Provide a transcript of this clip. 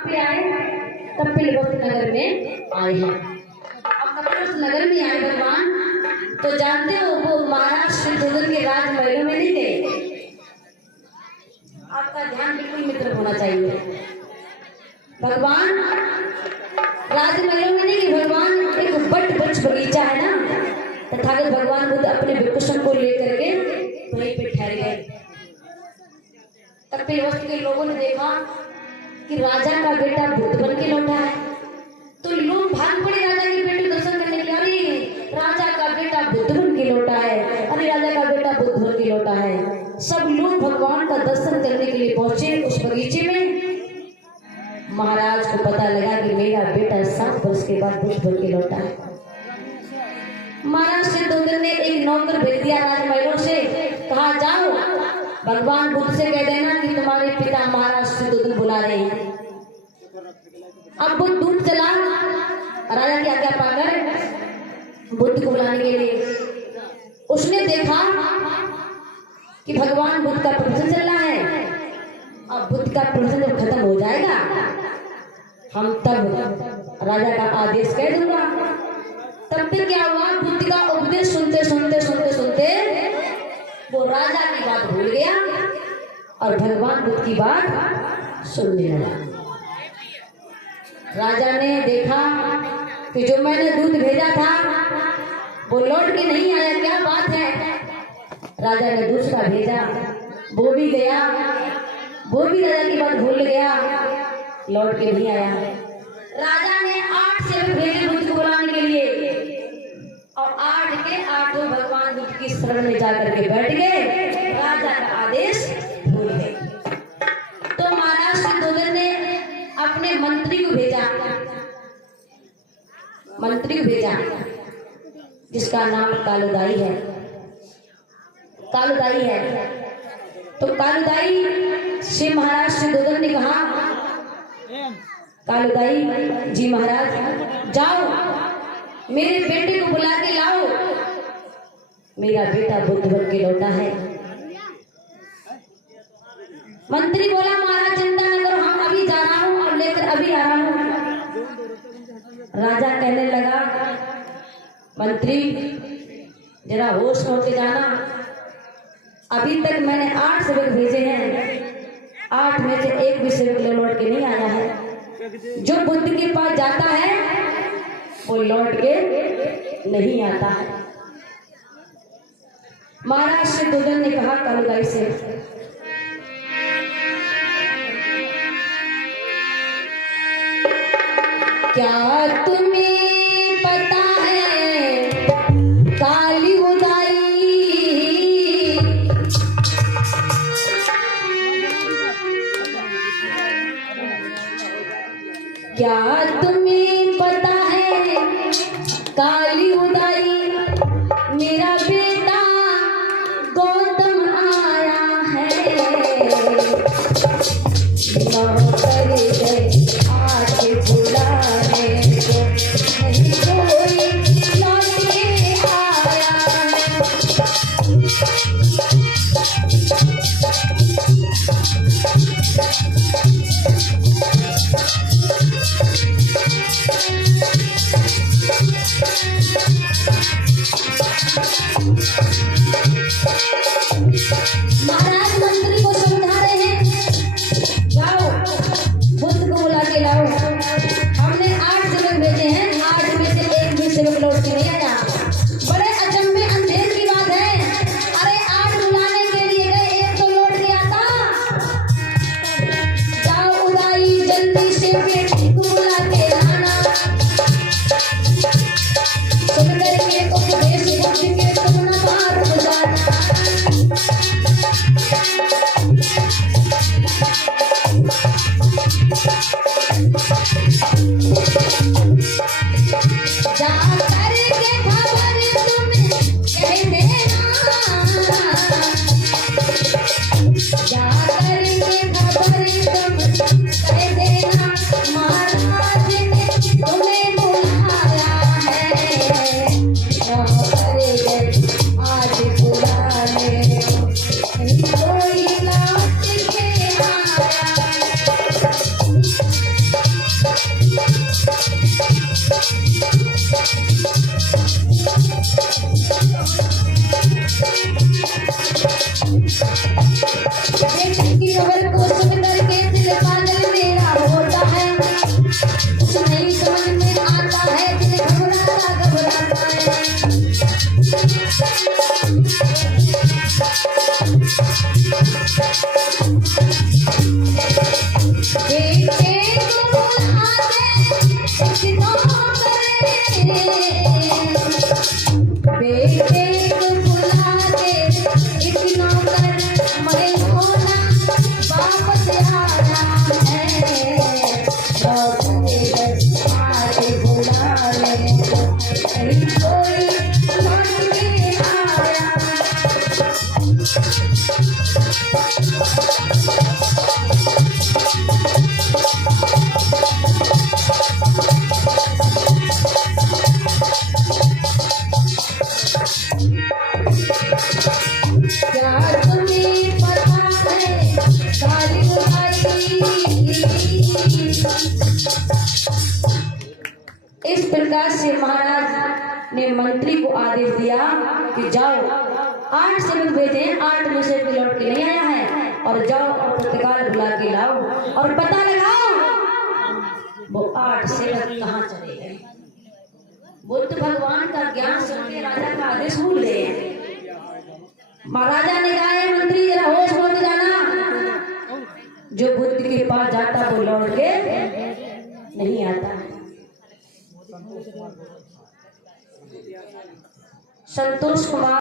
पे आए कपिलवस्तु नगर में आए हैं। अब कपिलवस्तु नगर में आए भगवान तो जानते हो वो महाराज शत्रुघ्न के राजमहलों में नहीं गए। आपका ध्यान बिल्कुल मित्र होना चाहिए। भगवान राजमहलों में नहीं, भगवान एक बट वृक्ष बगीचा है ना, तथागत भगवान बुद्ध अपने विभूषण को लेकर के वहीं पे ठहर गए। कपिलवस्तु के लोगों ने देखा कि राजा का बेटा बुद्ध बन के लौटा है, तो लोग भाग पड़े राजा के बेटे को दर्शन करने के। अरे राजा का बेटा बुद्ध बन के लौटा है, अरे राजा का बेटा बुद्ध बन के लौटा है। सब लोग भगवान का दर्शन करने के लिए पहुंचे उस बगीचे में। महाराज को पता लगा कि मेरा बेटा 7 वर्ष के बाद बुद्ध बन के लौटा है। महाराज शत्रुघ्न ने एक नौकर भेज दिया राजमहलों से, कहा जाओ भगवान बुद्ध से कह देना कि तुम्हारे पिता महाराज शत्रुघ्न बुला रहे हैं। अब बुद्ध दूर चला राजा की आज्ञा पाकर बुद्ध को बुलाने के लिए। उसने देखा कि भगवान बुद्ध का प्रवचन चल रहा है। अब बुद्ध का प्रवचन जब खत्म हो जाएगा हम तब राजा का आदेश कह दूंगा। तब तक क्या हुआ, बुद्ध का उपदेश सुनते सुनते सुनते सुनते वो राजा की बात भूल गया और भगवान बुद्ध की बात सुनने लगा। राजा ने देखा कि जो मैंने दूध भेजा था वो लौट के नहीं आया, क्या बात है। राजा ने दूसरा भेजा, वो भी गया, वो भी राजा की बात भूल गया, लौट के नहीं आया। राजा ने 8 सेवक भेजे बुद्ध को बुलाने के लिए और 8 के 8 भगवान बुद्ध की शरण में जाकर के बैठ गए। राजा का आदेश भूल गए। तो महाराज शत्रुघ्न ने अपने मंत्री को भेजा, जिसका नाम कालुदाई है। तो कालुदाई से महाराज शत्रुघ्न ने कहा, कालुदाई जी महाराज जाओ मेरे बेटे को बुला के लाओ, मेरा बेटा बुद्ध बन के लौटा है। मंत्री बोला महाराज चिंता न करो, हम अभी जा रहा हूं और लेकर अभी आ रहा हूं। राजा कहने लगा मंत्री जरा होश होके जाना, अभी तक मैंने 8 सेवक भेजे हैं, 8 में से एक भी सेवक लौट के नहीं आया है। जो बुद्ध के पास जाता है वो लौट के नहीं आता है। महाराज शत्रुघ्न ने कहा कालुदाई से, क्या तुम्हें पता है कालुदाई, क्या तुम्हें पता है कालुदाई, मेरा बेटा गौतम आया है। नौकर गए आज बुलाने को, नहीं कोई लौट के आया है। महाराज मंत्री को समझा रहे हैं, जाओ बुद्ध को बुला के लाओ। हमने 8 सेवक भेजे हैं, 8 में से एक भी सेवक लौट के नहीं आया। बड़े अचंभे अंधेर की बात है। अरे 8 बुलाने के लिए गए, एक तो लौट के आता। जाओ उदाई जल्दी से बेटी को बुला के लाना, सुन करके उपदेश बुद्ध के तुम न पार हो जाना। कोई लौट के आया। इस प्रकार से महाराज ने मंत्री को आदेश दिया कि जाओ 8 सेवक भेजे, 8 में से कोई लौट के नहीं आया है, और जाओ और तत्काल बुला के लाओ और पता लगाओ वो 8 सेवक कहाँ चले गए। बुद्ध भगवान का ज्ञान सुन के राजा का आदेश भूल गए। महाराजा ने कहा है मंत्री जरा होश में जाना, जो बुद्ध के पास जाता वो लौट के नहीं आता। संतोष कुमार